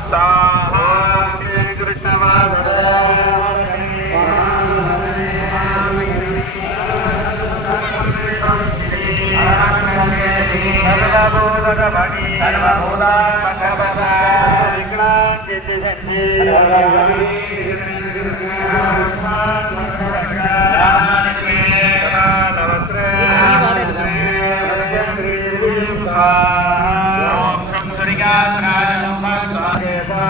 माता कृष्ण सर्वभूतभगी सर्वभूता विक्रान्ति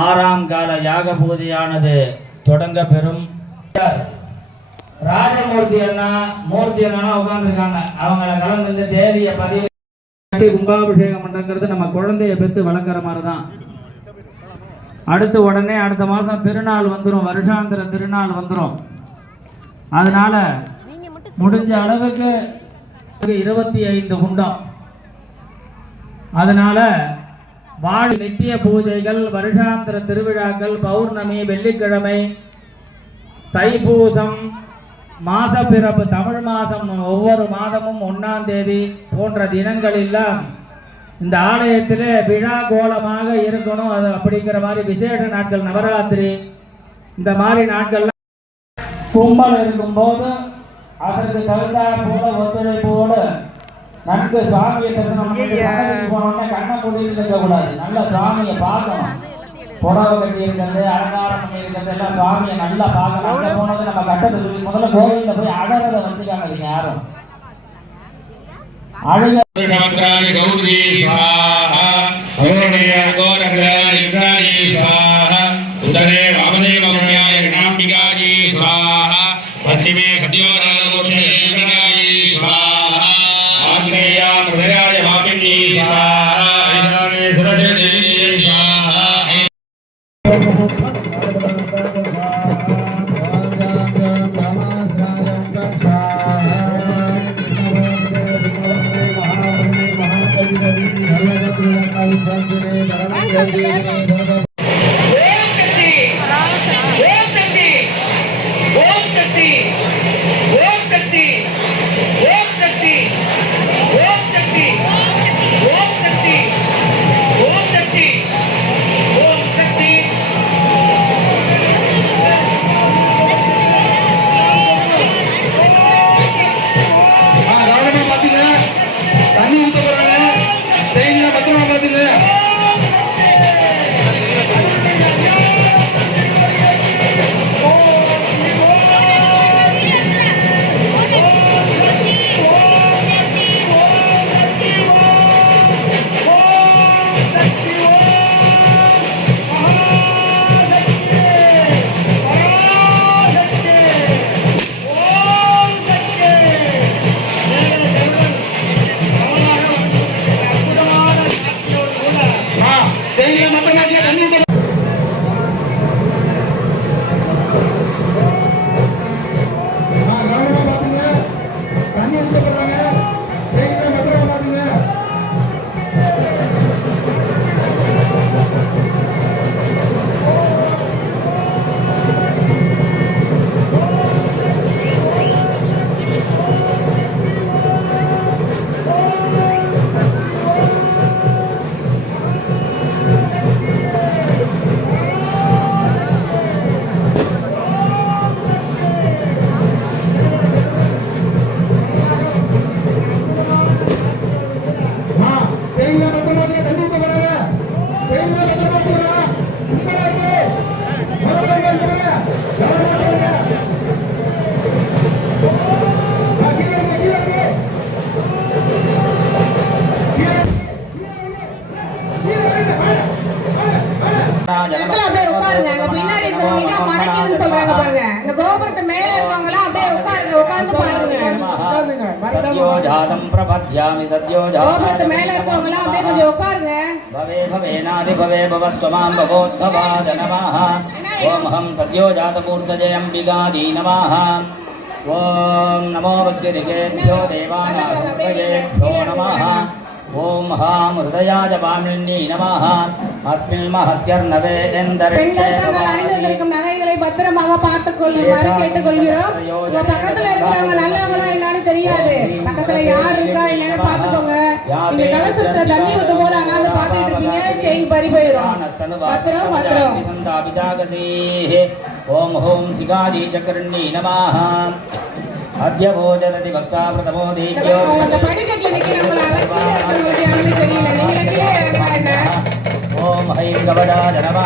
ஆறாம் கால யாக பூஜையானது தொடங்க பெறும். ராஜமூர்த்தி அண்ணா மூர்த்தி அண்ணா உட்கார்ந்துருக்காங்க. அவங்கள கலந்து இந்த தேதியை பதிவு கும்பாபிஷேகம் பண்றங்கிறது நம்ம குழந்தைய பெற்று வளர்க்குற மாதிரி தான் அடுத்து உடனே அடுத்த மாதம் திருநாள் வந்துடும் வருஷாந்திர திருநாள் வந்துடும் அதனால முடிஞ்ச அளவுக்கு இருபத்தி ஐந்து குண்டம். அதனால வாழ் நித்திய பூஜைகள் வருஷாந்திர திருவிழாக்கள் பௌர்ணமி வெள்ளிக்கிழமை தைப்பூசம் மாச பிறப்பு தமிழ் மாதம் ஒவ்வொரு மாதமும் ஒன்றாம் தேதி போன்ற தினங்களெல்லாம் இந்த ஆலயத்தில் விழா கோலமாக இருக்கணும். அது அப்படிங்கிற மாதிரி விசேஷ நாட்கள் நவராத்திரி இந்த மாதிரி நாட்கள்லாம் கும்பல் இருக்கும்போது அதற்கு தகுந்தா போல ஒத்துழைப்போடு நன்கு சுவாமியை தரிசனம் போனோம்னா கண்ணை மூடிட்டு இருக்க கூடாது நல்ல சுவாமியை பார்க்கணும். புடவை கட்டி இருக்கிறது அலங்காரம் பண்ணி இருக்கிறது எல்லாம் சுவாமியை நல்லா பார்க்கணும். அங்க போனது நம்ம கட்டத்தை சொல்லி முதல்ல கோவில்ல போய் அழறத வச்சுக்காங்க நீங்க யாரும். அழுக கௌரி ஸ்வாஹா. அகோணய கோரகராய இந்திராணி ஸ்வாஹா. உதரே வாமதேவ இடத்துல அப்படியே உட்காருங்க அங்க பின்னாடி இருக்கிறவங்க மறைக்குதுன்னு சொல்றாங்க பாருங்க இந்த கோபுரத்து மேல இருக்கவங்க எல்லாம் அப்படியே உட்காருங்க உட்கார்ந்து பாருங்க सद्यो जातं प्रपद्यामि सद्यो கோபுரத்து जातं மேல இருக்கவங்க எல்லாம் அப்படியே கொஞ்சம் உட்காருங்க भवे भवेनादिभवे भवस्व मां भगोद्भवाद नमः ॐ अहं सद्यो जातमूर्तये अम्बिकादी नमः ॐ नमो वज्रऋगेभ्यो देवानाहृदयेभ्यो नमः ॐ हां हृदयाय वामिन्यै नमः அஸ்மில் மகத்யர் நவேந்தர் பெண்கள் தாங்கள் அணிந்து வந்திருக்கும் நகைகளை பத்திரமாக பார்த்துக் கொள்ளுமாறு கேட்டுக்கொள்கிறோம். உங்க பக்கத்துல இருக்கிறவங்க தெரியாது. பக்கத்துல யார் இருக்கா என்னன்னு பாத்துக்கோங்க நீங்க கலசத்துல தண்ணி ஊத்தும் போது ஓம் ஹோம் சிகாதி சக்கரண்ணி நமாக அத்ய பக்தா பிரதமோ தேவியோ. அந்த யாருமே தெரியல. நீங்க என்ன? ओम हई गवरा नम।